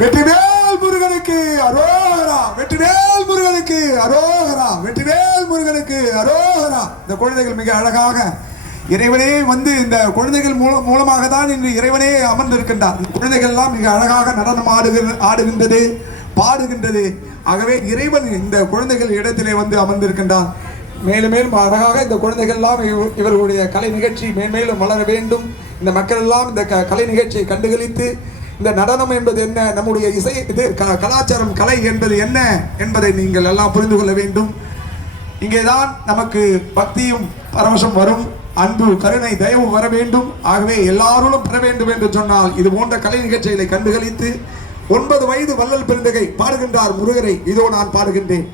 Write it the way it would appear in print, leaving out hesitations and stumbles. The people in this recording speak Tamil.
வெற்றிவேல் முருகனுக்கு அரோகரா, வெற்றிவேல் முருகனுக்கு அரோகரா, வெற்றிவேல் முருகனுக்கு அரோகரா. இந்த குழந்தைகள் மிக அழகாக இறைவனே வந்து இந்த குழந்தைகள் மூலமாக தான் இன்று இறைவனே அமர்ந்திருக்கின்றார். குழந்தைகள் எல்லாம் மிக அழகாக நடனம் ஆடுகின்றது, பாடுகின்றது. ஆகவே இறைவன் இந்த குழந்தைகள் இடத்திலே வந்து அமர்ந்திருக்கின்றார். மேலும் மேலும் அழகாக இந்த குழந்தைகள் எல்லாம் இவர்களுடைய கலை நிகழ்ச்சி மேன்மேலும் வளர வேண்டும். இந்த மக்கள் எல்லாம் இந்த கலை நிகழ்ச்சியை கண்டுகளித்து இந்த நடனம் என்பது என்ன, நம்முடைய இசை இது கலாச்சாரம், கலை என்பது என்ன என்பதை நீங்கள் எல்லாம் புரிந்து கொள்ள வேண்டும். இங்கேதான் நமக்கு பக்தியும் பரவசம் வரும், அன்பு, கருணை, தயவு வர வேண்டும். ஆகவே எல்லாரும் பெற வேண்டும் என்று சொன்னால் இது போன்ற கலை நிகழ்ச்சிகளை கண்டுகளித்து 9 வயது வள்ளல் பெருந்தகை பாடுகின்றார் முருகரை. இதோ நான் பாடுகின்றேன்.